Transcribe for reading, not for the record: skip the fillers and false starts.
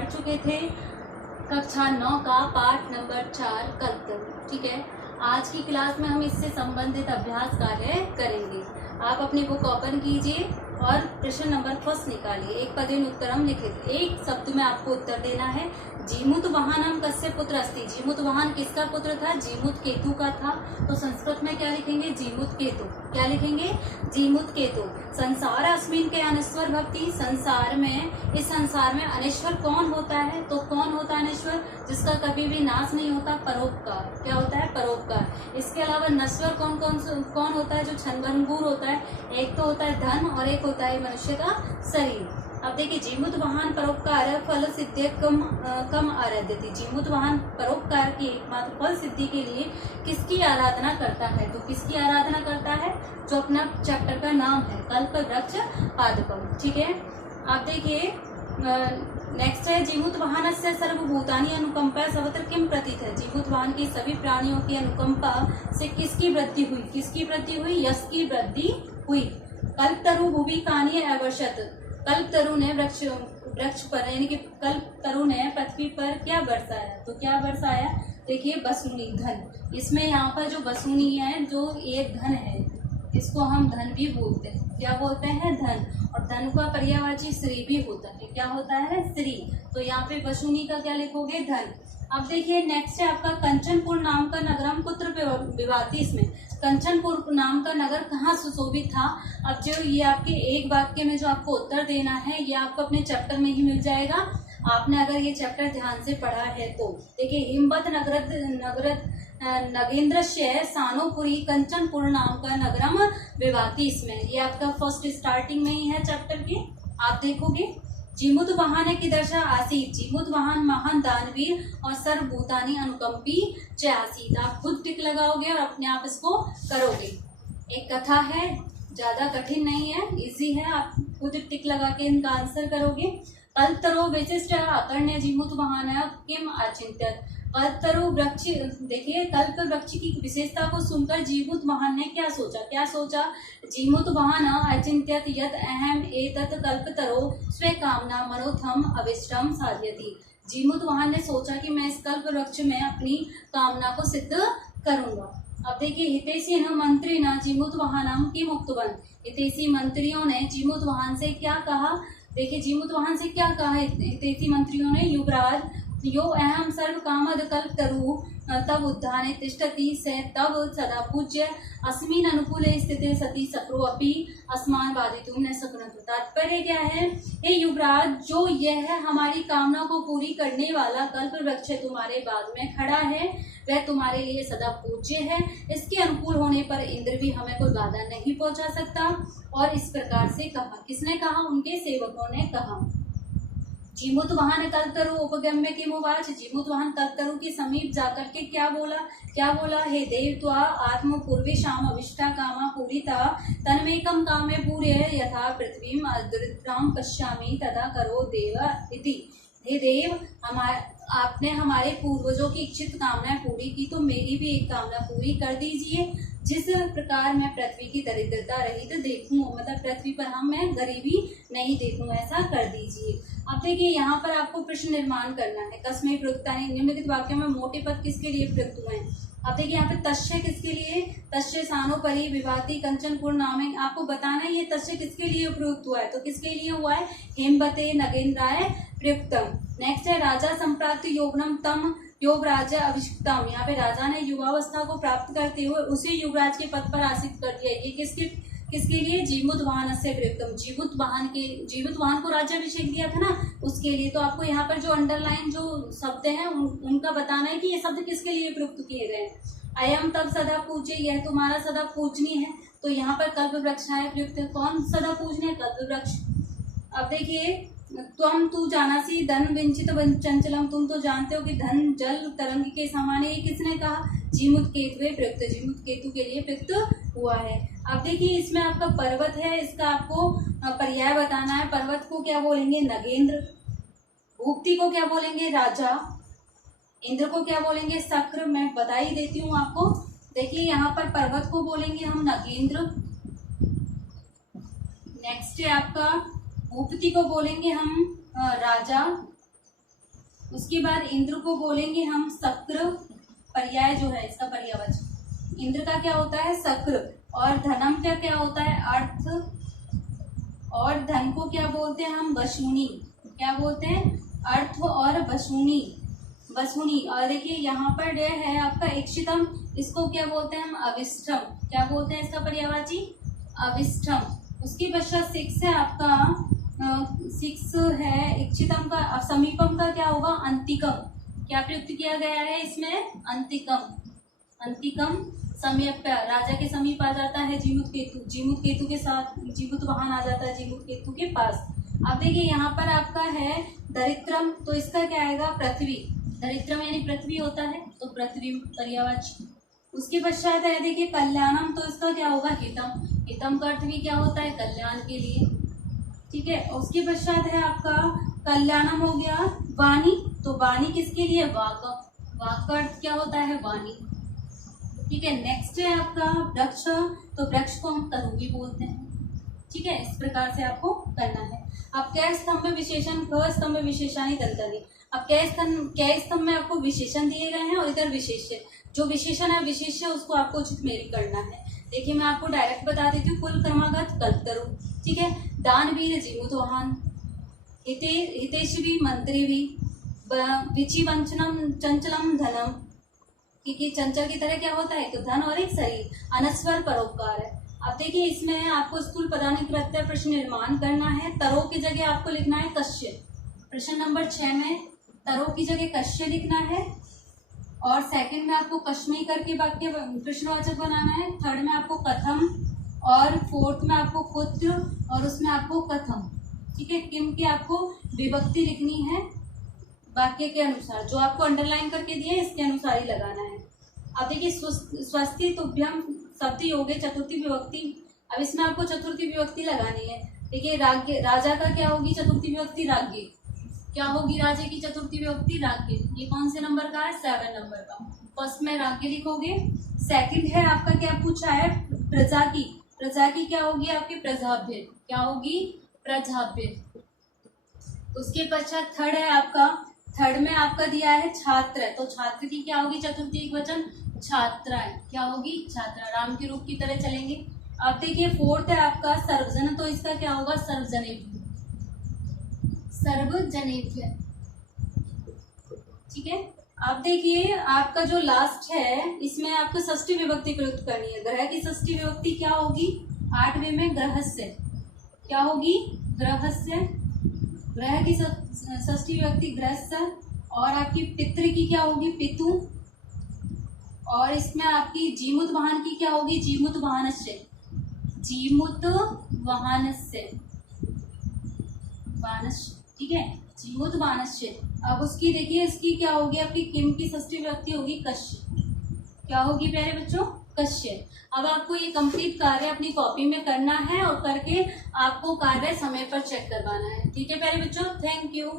पढ़ चुके थे कक्षा 9 का पाठ नंबर 4 कल्पतरु। ठीक है, आज की क्लास में हम इससे संबंधित अभ्यास कार्य करेंगे। आप अपनी बुक ओपन कीजिए और प्रश्न नंबर फर्स्ट निकालिए। एक पदेन उत्तरम लिखित। एक शब्द में आपको उत्तर देना है। जीमूत वाहनम कस्य पुत्र अस्ति। जीमूत वाहन किसका पुत्र था? जीमूत केतु का था। तो संस्कृत में क्या लिखेंगे? जीमूत केतु। क्या लिखेंगे? जीमूत केतु। संसार अस्मिन के अनश्वर भक्ति। संसार में, इस संसार में अनश्वर कौन होता है? तो कौन होता है अनश्वर? जिसका कभी भी नाश नहीं होता, परोपकार। क्या होता है? परोपकार। इसके अलावा नश्वर कौन होता है? जो क्षणभंगुर होता है। एक तो होता है धन और एक होता है मनुष्य का शरीर। अब देखिए, जीमूत वाहन परोपकार फल सिद्धि कम आराध्यति। जीमूत वाहन परोपकार की एकमात्र फल सिद्धि के लिए किसकी आराधना करता है? तो किसकी आराधना करता है? जो अपना चैप्टर का नाम है, कल्प वृक्ष पादपम। ठीक है, आप देखिए नेक्स्ट है जीमूत वाहन से सर्वभूतानि अनुकंपा सर्वत्र किम प्रतीत है। जीमूत वाहन की सभी प्राणियों की अनुकंपा से किसकी वृद्धि हुई? किसकी वृद्धि हुई? यश की वृद्धि हुई। कल्पतरु भूमि कानी अवर्षत। कल्पतरु ने वृक्ष पर, यानी कि कल्पतरु ने पृथ्वी पर क्या बरसाया? तो क्या बरसाया? देखिए, बसूनी, धन। इसमें यहाँ पर जो बसूनी है, जो एक धन है, इसको हम धन भी बोलते हैं। क्या बोलते हैं? धन। और धन का पर्यायवाची श्री भी होता है। क्या होता है? श्री। तो यहाँ पे बसूनी का क्या लिखोगे? धन। अब देखिए नेक्स्ट है आपका कंचनपुर नाम का नगरम कुत्र विभाति। इसमें कंचनपुर नाम का नगर कहाँ सुशोभित था? अब जो ये आपके एक वाक्य में जो आपको उत्तर देना है, ये आपको अपने चैप्टर में ही मिल जाएगा। आपने अगर ये चैप्टर ध्यान से पढ़ा है तो देखिए, हिमवत नगेंद्रस्य सानोपुरी कंचनपुर नाम का नगरम विभाति। इसमें ये आपका फर्स्ट स्टार्टिंग में ही है चैप्टर के। आप देखोगे जीमूत वाहन की दशा आसीत। जीमूत वाहन महान दानवीर और सर्वभूतानि अनुकंपी च आसीत। आप खुद टिक लगाओगे और अपने आप इसको करोगे। एक कथा है, ज्यादा कठिन नहीं है, इजी है। आप खुद टिक लगा के इनका आंसर करोगे। कल्पतरु विशिष्ट अकर्ण्य जीमूत वाहन किम अचिंत्यत। कल्पतरु वृक्ष, देखिए कल्प वृक्ष की विशेषता को सुनकर जीमूत वाहन ने क्या सोचा? क्या सोचा? जीमूत वाहन अचिंत्यत यत अहम एतत् कल्पतरो स्वे कामना मनोथम अविष्टम साधयति। जीमूत वाहन ने सोचा कि मैं इस कल्प वृक्ष में अपनी कामना को सिद्ध करूंगा। अब देखिए, हितैषी मंत्री न जीमूत वाहनम किम उक्तवन। हितैषी मंत्रियों ने जीमूत वाहन से क्या कहा? देखिए, जीमूत वाहन से क्या कहा हितैषी मंत्रियों ने? युवराज यो अहम सर्व कामद कल्पतरु तब उद्याने तिष्ठति से तब सदा पूज्य अस्मिन अनुकूले स्थिते सती सप्रो अपि अस्मान बाधितुम न शक्नोति। तात्पर्य क्या है? हे युवराज, जो यह हमारी कामना को पूरी करने वाला कल्प वृक्ष तुम्हारे बाग में खड़ा है, वह तुम्हारे लिए सदा पूज्य है। इसके अनुकूल होने पर इंद्र भी हमें कोई बाधा नहीं पहुंचा सकता। और इस प्रकार से कहा। किसने कहा? उनके सेवकों ने कहा। जीमूत वाहन कल्पतरु उपगम्य किम उवाच। जीमूत वाहन कल्पतरु के समीप जाकर के क्या बोला? क्या बोला? हे देव, त्वा आत्म पूर्वे शाम अविष्टा कामा पूरिता तन्मेकम कामे पूरे यथा पृथ्वीम अदृत्राम पश्यामि तथा करो देव इति। हे देव, आपने हमारे पूर्वजों की इच्छित कामनाएं पूरी की, तो मेरी भी एक कामना पूरी कर दीजिए। जिस प्रकार मैं पृथ्वी की दरिद्रता रहित देखूं, मतलब पृथ्वी पर मैं गरीबी नहीं देखूं, ऐसा कर दीजिए। अब देखिए, यहाँ पर आपको प्रश्न निर्माण करना है। कस्मै प्रयुक्ता है, निम्नलिखित वाक्यों में मोटे पद किसके लिए प्रयुक्त हुए हैं? अब देखिए, यहाँ पे तस्य किसके लिए? तस्य सानोपरि विभाति कंचनपुर नाम है। आपको बताना है ये तस्य किसके लिए प्रयुक्त हुआ है। तो किसके लिए हुआ है? हेमवते नगेंद्राय प्रयुक्तम। नेक्स्ट है राजा संप्राप्त यौवनम तम युवराज अभिषिक्तम। यहाँ पे राजा ने युवावस्था को प्राप्त करते हुए उसे युवराज के पद पर आसीत कर दिया। ये किसके लिए? जीमूत वाहन से प्रयुक्तम। जीमूत वाहन को राज्याभिषेक दिया था ना, उसके लिए। तो आपको यहाँ पर जो अंडरलाइन जो शब्द हैं उनका बताना है कि ये शब्द किसके लिए प्रयुक्त किए गए। अयम तब सदा पूज्य, यह तुम्हारा सदा पूजनीय है। तो यहाँ पर कल्प वृक्ष है प्रयुक्त। कौन सदा पूजनीय? कल्प वृक्ष। अब देखिए, त्वम तू जानासी धन विंचित चंचलम। तुम तो जानते हो कि धन जल तरंग के समान है। ये किसने कहा? जीमूत केतु प्रयुक्त। जीमूत केतु के लिए प्रयुक्त हुआ है। अब देखिए, इसमें आपका पर्वत है, इसका आपको पर्याय बताना है। पर्वत को क्या बोलेंगे? नगेंद्र। भूपति को क्या बोलेंगे? राजा। इंद्र को क्या बोलेंगे? शक्र। मैं बता ही देती हूँ आपको। देखिए, यहाँ पर पर्वत को बोलेंगे हम नगेंद्र। नेक्स्ट है आपका भूपति को बोलेंगे हम राजा। उसके बाद इंद्र को बोलेंगे हम शक्र, पर्याय जो है इसका पर्यायवाची। इंद्र का क्या होता है? शक्र। और धनम का क्या होता है? अर्थ। और धन को क्या बोलते हैं हम? वसूनी। क्या बोलते हैं? अर्थ और वसूनी, वसूनी। और देखिए यहाँ पर जो है आपका इक्षितम, इसको क्या बोलते हैं हम? अविष्टम। क्या बोलते हैं इसका पर्यायवाची? अविष्टम। उसके पश्चात 6 है आपका 6 है इक्षितम का। समीपम का क्या होगा? अंतिकम। क्या प्रयुक्त किया गया है इसमें? अंतिकम। अंतिकम समीप, राजा के समीप आ जाता है जीमूत केतु, जीमूत केतु के साथ जीमूत वाहन आ जाता है जीमूत केतु के पास। अब देखिए यहाँ पर आपका है दरिद्रम, तो इसका क्या आएगा? पृथ्वी। दरिद्रम यानी पृथ्वी होता है, तो पृथ्वी पर्यायवाची। उसके पश्चात है देखिए कल्याणम, तो इसका क्या होगा? हितम। हितम का अर्थ भी क्या होता है? कल्याण के लिए। ठीक है। उसके पश्चात है आपका कल्याणम हो गया वाणी, तो वाणी किसके लिए? वाक। वाक का अर्थ क्या होता है? वाणी। ठीक है। नेक्स्ट है आपका वृक्ष, तो वृक्ष को हम तनु भी बोलते हैं। ठीक है। इस प्रकार से आपको करना है। अब कै स्तंभ में विशेषण, क स्तंभ में विशेषाणी दंतनी। अब कै स्तंभ में आपको विशेषण दिए गए हैं और इधर विशेष्य। जो विशेषण है विशेष्य उसको आपको उचित मेल करना है। देखिए मैं आपको डायरेक्ट बता देती हूँ, कुल क्रमागत कल्पतरु। ठीक है। दानवीर जीमूत वाहन, हितेशवी मंत्री भी, विचिवंचनम चंचलम धनम, क्योंकि चंचल की तरह क्या होता है? तो धन और एक शरीर, अनस्वर परोपकार है। अब देखिए इसमें आपको स्थूल पदानुक्रम प्रश्न निर्माण करना है। तरो की जगह आपको लिखना है कश्य। प्रश्न नंबर 6 में तरो की जगह कश्य लिखना है। और सेकंड में आपको कश्मी करके वाक्य प्रश्नवाचक बनाना है। थर्ड में आपको कथम, और फोर्थ में आपको पुत्र, और उसमें आपको कथम। ठीक है। किम की आपको विभक्ति लिखनी है वाक्य के अनुसार, जो आपको अंडरलाइन करके दिए इसके अनुसार ही लगाना है। अब देखिए स्वस्ति तुभ्यम शब्द योगे चतुर्थी विभक्ति। अब इसमें आपको चतुर्थी विभक्ति लगानी है। देखिए राज्य, राजा का क्या होगी चतुर्थी विभक्ति? राज्य। क्या होगी राज्य की चतुर्थी विभक्ति? राज्य। ये कौन से नंबर का है? 7 नंबर का। फर्स्ट में राज्य लिखोगे। सेकंड है आपका क्या पूछा है? प्रजा की। प्रजा की क्या होगी आपकी? प्रजाभ्य। क्या होगी? प्रजाभ्य। उसके पश्चात थर्ड है आपका, थर्ड में आपका दिया है छात्र, तो छात्र की क्या होगी चतुर्थी एकवचन? छात्राएं। क्या होगी? छात्रा। राम के रूप की तरह चलेंगे। अब देखिए फोर्थ है आपका सर्वजन, तो इसका क्या होगा? सर्वजनेभ्य। सर्वजनेभ्य। ठीक है। अब देखिए आपका जो लास्ट है इसमें आपको षष्ठी विभक्ति प्रयुक्त करनी है। ग्रह की षष्ठी विभक्ति क्या होगी? 8वें में ग्रहस्य। क्या होगी? ग्रहस्य। ग्रह की षष्ठी विभक्ति ग्रहस्य। और आपकी पितृ की क्या होगी? पितु। और इसमें आपकी जीमूत वाहन की क्या होगी? जीमूत वाहनस्य। जीमूत वाहनस्य, वानस्य। ठीक है। जीमूत वानस्य। अब उसकी देखिए इसकी क्या होगी? आपकी किम की षष्ठी विभक्ति होगी कश्य। क्या होगी प्यारे बच्चों? कश्य। अब आपको ये कंप्लीट कार्य अपनी कॉपी में करना है और करके आपको कार्य समय पर चेक करवाना है। ठीक है प्यारे बच्चों, थैंक यू।